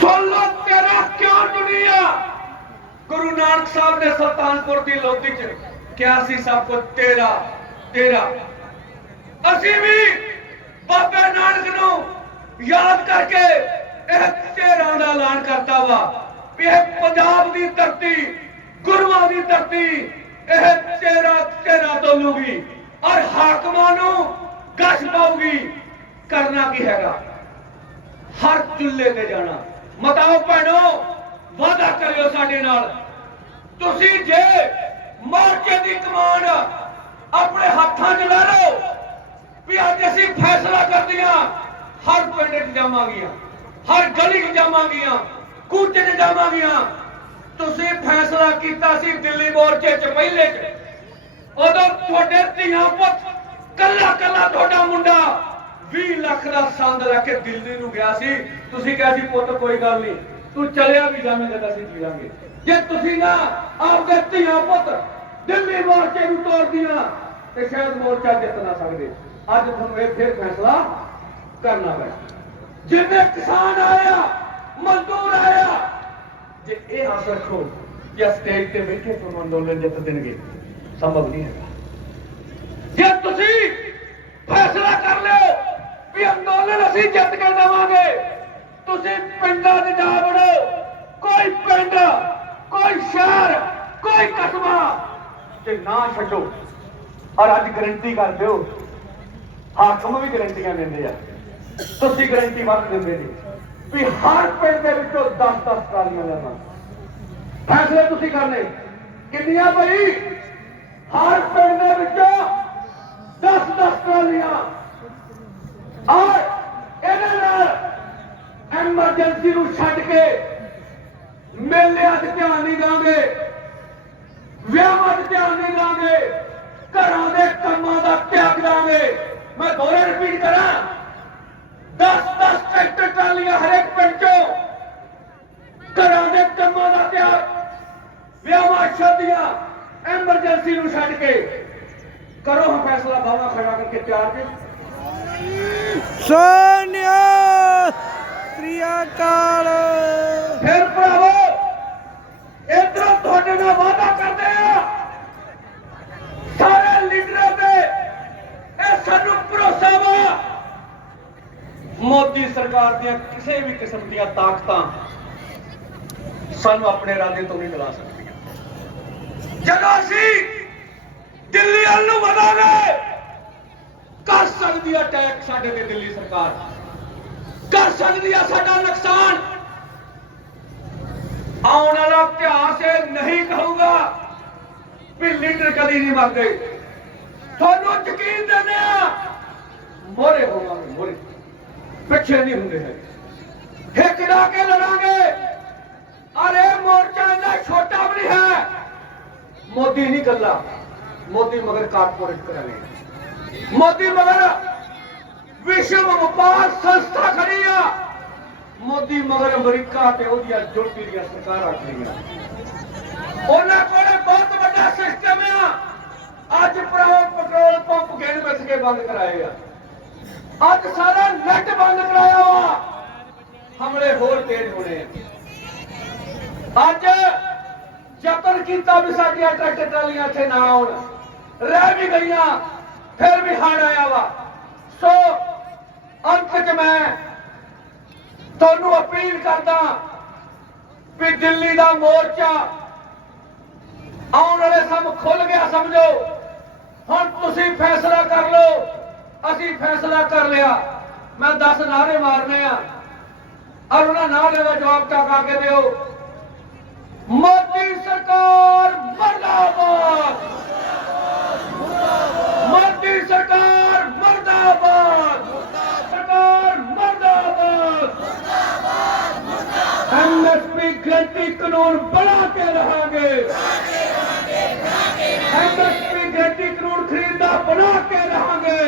ਸੁਣ ਲੋ ਤੇਰਾ ਕਿਉਂ ਦੁਨੀਆ। ਗੁਰੂ ਨਾਨਕ ਸਾਹਿਬ ਨੇ ਸੁਲਤਾਨਪੁਰ ਦੀ ਲੋਧੀ ਚ ਕਿਹਾ ਸੀ, ਸਭ ਕੁਝ ਤੇਰਾ ਤੇਰਾ। ਅਸੀਂ ਵੀ ਬਾਬੇ ਨਾਨਕ ਨੂੰ ਯਾਦ ਕਰਕੇ ਇਹ ਤੇਰਾ ਦਾ ਐਲਾਨ ਕਰਤਾ ਵਾ ਇਹ ਪੰਜਾਬ ਦੀ ਧਰਤੀ, ਗੁਰੂਆਂ ਦੀ ਧਰਤੀ, ਇਹ ਤੇਰਾ ਤੇਰਾ ਤੋਲੂਗੀ ਔਰ ਹਾਕਮਾਂ ਨੂੰ ਗਸ਼ ਪਾਉਗੀ ਕਰਨਾ ਕੀ ਹੈਗਾ? ਹਰ ਚੁੱਲ੍ਹੇ ਤੇ ਜਾਣਾ। ਮਤਾਓ ਭੈਣੋ ਵਾਦਾ ਕਰਿਓ ਸਾਡੇ ਨਾਲ। ਤੁਸੀਂ ਜੇ ਮੋਰਚੇ ਦੀ ਕਮਾਂਡ ਆਪਣੇ ਹੱਥਾਂ 'ਚ ਲੈ ਲਓ, ਵੀ ਅੱਜ ਅਸੀਂ ਫੈਸਲਾ ਕਰਦੀਆਂ, ਹਰ ਪਿੰਡ 'ਚ ਜਾਵਾਂਗੀਆਂ, ਹਰ ਗਲੀ 'ਚ ਜਾਵਾਂਗੀਆਂ ਕੂਚੇ 'ਚ ਜਾਵਾਂਗੀਆਂ। ਤੁਸੀਂ ਫੈਸਲਾ ਕੀਤਾ ਸੀ ਦਿੱਲੀ ਮੋਰਚੇ 'ਚ ਪਹਿਲੇ 'ਚ। ਉਦੋਂ ਤੁਹਾਡੇ ਧੀਆਂ ਪੁੱਤ ਕੱਲਾ ਕੱਲਾ ਤੁਹਾਡਾ ਮੁੰਡਾ 20 ਲੱਖ ਦਾ ਸੰਦ ਲੈ ਕੇ ਦਿੱਲੀ ਨੂੰ ਗਿਆ ਸੀ। ਤੁਸੀਂ ਕਿਹਾ ਸੀ, ਪੁੱਤ, ਕੋਈ ਗੱਲ ਨਹੀਂ। ਤੂੰ ਚਲਿਆ ਵੀ ਜਾਵੇਂਗਾ ਤਾਂ ਅਸੀਂ ਜੀਵਾਂਗੇ ਜੇ ਤੁਸੀਂ ਨਾ ਆਪਦੇ ਧੀਆਂ ਪੁੱਤ ਦਿੱਲੀ ਮੋਰਚੇ ਨੂੰ ਤੋੜਦੀਆਂ ਤੇ ਸ਼ਾਇਦ ਮੋਰਚਾ ਜਿੱਤ ਨਾ ਸਕਦੇ। ਅੱਜ ਤੁਹਾਨੂੰ ਇਹ ਫਿਰ ਫੈਸਲਾ ਕਰਨਾ ਪੈਣਾ ਜਿੰਨੇ ਕਿਸਾਨ ਆਇਆ, ਮਜ਼ਦੂਰ ਆਇਆ, ਜੇ ਇਹ ਆਸ ਰੱਖੋ ਕਿ ਸਟੇਜ ਤੇ ਬੈਠੇ, ਤੁਹਾਨੂੰ ਅੰਦੋਲਨ ਜਿੱਤ ਦੇਣਗੇ। ਸੰਭਵ ਨਹੀਂ ਹੈਗਾ ਜੇ ਤੁਸੀਂ ਫੈਸਲਾ ਕਰ ਲਿਓ ਵੀ ਅੰਦੋਲਨ ਅਸੀਂ ਜਿੱਤ ਕੇ ਦੇਵਾਂਗੇ। ਤੁਸੀਂ ਪਿੰਡਾਂ 'ਚ ਜਾ ਵੜੋ। ਕੋਈ ਪਿੰਡ, ਕੋਈ ਸ਼ਹਿਰ, ਕੋਈ ਕਸਬਾ, ਤੇ ਨਾ ਛੱਡੋ। ਔਰ ਅੱਜ ਗਰੰਟੀ ਕਰ ਦਿਓ ਹਾਕਮ ਵੀ ਗਰੰਟੀਆਂ ਦਿੰਦੇ ਆ। ਤੁਸੀਂ ਗਰੰਟੀ ਵੱਧ ਦਿੰਦੇ ਨੇ ਵੀ ਹਰ ਪਿੰਡ ਦੇ ਵਿੱਚੋਂ 10-10 ਟਰਾਲੀਆਂ ਲੈਣਾ ਫੈਸਲੇ ਤੁਸੀਂ ਕਰਨੇ। ਕਿੰਨੀਆਂ ਭਾਈ? ਹਰ ਪਿੰਡ ਦੇ ਵਿੱਚੋਂ 10-10 ਟਰਾਲੀਆਂ ਔਰ ਇਹਦੇ ਨਾਲ ਐਮਰਜੈਂਸੀ ਨੂੰ ਛੱਡ ਕੇ ਮੇਲਿਆਂ 'ਚ ਧਿਆਨ ਨਹੀਂ ਦਾਂਗੇ ਵਿਆਹਾਂ 'ਚ ਧਿਆਨ ਨਹੀਂ ਦਾਂਗੇ ਘਰਾਂ ਦੇ ਕੰਮਾਂ ਦਾ ਤਿਆਗ ਦਾਂਗੇ ਮੈਂ ਦੁਬਾਰਾ ਰਿਪੀਟ ਕਰਾਂ 10-10 ਟਰੈਕਟਰ ਟਰਾਲੀਆਂ ਹਰੇਕ ਪਿੰਡ 'ਚੋਂ ਘਰਾਂ ਦੇ ਕੰਮਾਂ ਦਾ ਤਿਆਗ ਵਿਆਹਾਂ ਸ਼ਾਦੀਆਂ ਐਮਰਜੈਂਸੀ ਨੂੰ ਛੱਡ ਕੇ ਕਰੋ ਹਾਂ ਫੈਸਲਾ ਬਾਵਾ ਖੜਾ ਕਰਕੇ ਤਿਆਰ ਜੀ ਸੋਨਿਆ ਪ੍ਰਿਆ ਫਿਰ ਭਰਾਵੋ, ਇਧਰੋਂ ਤੁਹਾਡੇ ਨਾਲ ਵਾਅਦਾ ਕਰਦੇ ਆ। ਸਾਰੇ ਲੀਡਰਾਂ ਦੇ ਇਹ ਸਾਨੂੰ ਭਰੋਸਾ ਵਾ। ਮੋਦੀ ਸਰਕਾਰ ਦੀਆਂ ਕਿਸੇ ਵੀ ਕਿਸਮ ਦੀਆਂ ਤਾਕਤਾਂ ਸਾਨੂੰ ਆਪਣੇ ਇਰਾਦੇ ਤੋਂ ਨਹੀਂ ਦਿਲਾ ਸਕਦੀਆਂ। ਜਦੋਂ ਅਸੀਂ ਦਿੱਲੀ ਵੱਲ ਨੂੰ ਵਧਾਂਗੇ, ਕਰ ਸਕਦੀ ਆ ਅਟੈਕ ਸਾਡੇ ਤੇ ਦਿੱਲੀ ਸਰਕਾਰ। ਕਰ ਸਕਦੀ ਆ ਸਾਡਾ ਨੁਕਸਾਨ। ਆਉਣ ਵਾਲਾ ਇਤਿਹਾਸ ਇਹ ਨਹੀਂ ਕਹੂਗਾ ਵੀ ਲੀਡਰ ਕਦੀ ਨਹੀਂ ਮਰਦੇ ਤੁਹਾਨੂੰ ਯਕੀਨ ਦਿੰਦੇ ਆ, ਮੋਰੇ ਹੋਵਾਂਗੇ, ਮੋਰੇ। ਪਿੱਛੇ ਨਹੀਂ ਹੁੰਦੇ ਹੈ ਠੇਕੜਾ ਕੇ ਲੜਾਂਗੇ। ਅਰੇ ਮੋਰਚਾ ਇੰਨਾ ਛੋਟਾ ਵੀ ਨਹੀਂ ਹੈ। ਮੋਦੀ ਨਹੀਂ ਕੱਲਾ ਮੋਦੀ ਮਗਰ ਕਾਰਪੋਰੇਟ ਕਰਾਂਗੇ। ਮੋਦੀ ਮਗਰ ਵਿਸ਼ਵ ਵਪਾਰ ਸੰਸਥਾ ਖੜੀ ਆ। ਮੋਦੀ ਮਗਰ ਅਮਰੀਕਾ ਤੇ ਉਹਦੀਆਂ ਜੁੜਤੀ ਦੀਆਂ ਸਰਕਾਰਾਂ ਖੜੀਆਂ। ਉਹਨਾਂ ਕੋਲੇ ਬਹੁਤ ਵੱਡਾ ਸਿਸਟਮ ਆ। ਅੱਜ ਭਰਾਓ ਪੈਟਰੋਲ ਪੰਪ ਗਿਣ ਮਿਥ ਕੇ ਬੰਦ ਕਰਾਏ ਆ। ਅੱਜ ਸਾਰਾ ਨੈਟ ਬੰਦ ਕਰਾਇਆ ਵਾ। ਹਮਲੇ ਹੋਰ ਤੇਜ਼ ਹੋਣੇ ਆ। ਅੱਜ ਯਤਨ ਕੀਤਾ ਵੀ ਸਾਡੀਆਂ ਟਰੈਕਟਰ ਟਰਾਲੀਆਂ ਇੱਥੇ ਨਾ ਆਉਣ। ਰਹਿ ਵੀ ਗਈਆਂ, ਫਿਰ ਵੀ ਹੜ ਆਇਆ ਵਾ। ਸੋ ਅੰਤ ਚ ਮੈਂ ਤੁਹਾਨੂੰ ਅਪੀਲ ਕਰਦਾ ਵੀ ਦਿੱਲੀ ਦਾ ਮੋਰਚਾ ਆਉਣ ਵਾਲੇ ਸਮ ਖੁੱਲ ਗਿਆ, ਸਮਝੋ। ਹੁਣ ਤੁਸੀਂ ਫੈਸਲਾ ਕਰ ਲਓ। ਅਸੀਂ ਫੈਸਲਾ ਕਰ ਲਿਆ। ਮੈਂ 10 ਨਾਰੇ ਮਾਰਨੇ ਆ। ਔਰ ਉਹਨਾਂ ਨਾਰੇ ਦਾ ਜਵਾਬ ਟਾ ਕਰਕੇ ਦਿਓ? ਮੋਦੀ ਸਰਕਾਰ ਮਰਦਾਬਾਦ ਮੋਦੀ ਸਰਕਾਰ ਮਰਦਾਬਾਦ ਸਰਕਾਰ ਮਰਦਾਬਾਦ ਐਮਐਸਪੀ ਕਾਨੂੰਨ ਬਣਾ ਕੇ ਰਹਾਂਗੇ। ਐਮਐਸਪੀ ਗਰੰਟੀ ਕਾਨੂੰਨ ਖਰੀਦਦਾ ਬਣਾ ਕੇ ਰਹਾਂਗੇ।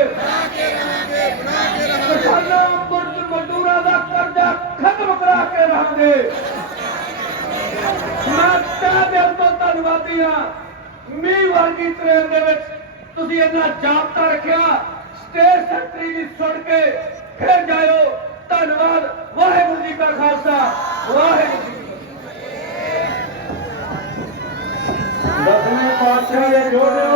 ਕਿਸਾਨਾਂ ਮੁਰਦ ਮਜ਼ਦੂਰਾਂ ਦਾ ਕਰਜ਼ਾ ਖਤਮ ਕਰਾ ਕੇ ਰਹਾਂਗੇ। ਮੈਂ ਤਹਿ ਦਿਲ ਤੋਂ ਧੰਨਵਾਦੀ ਹਾਂ। ਮੀਂਹ ਵਰਗੀ ਟ੍ਰੇਨ ਦੇ ਵਿੱਚ ਤੁਸੀਂ ਇੰਨਾ ਜਾਪਤਾ ਰੱਖਿਆ। ਸਟੇਟ ਸੈਕਟਰੀ ਦੀ ਸੁਣ ਕੇ ਫਿਰ ਜਾਇਓ। ਧੰਨਵਾਦ। ਵਾਹਿਗੁਰੂ ਜੀ ਕਾ ਖਾਲਸਾ। Waheguru Senhor, meu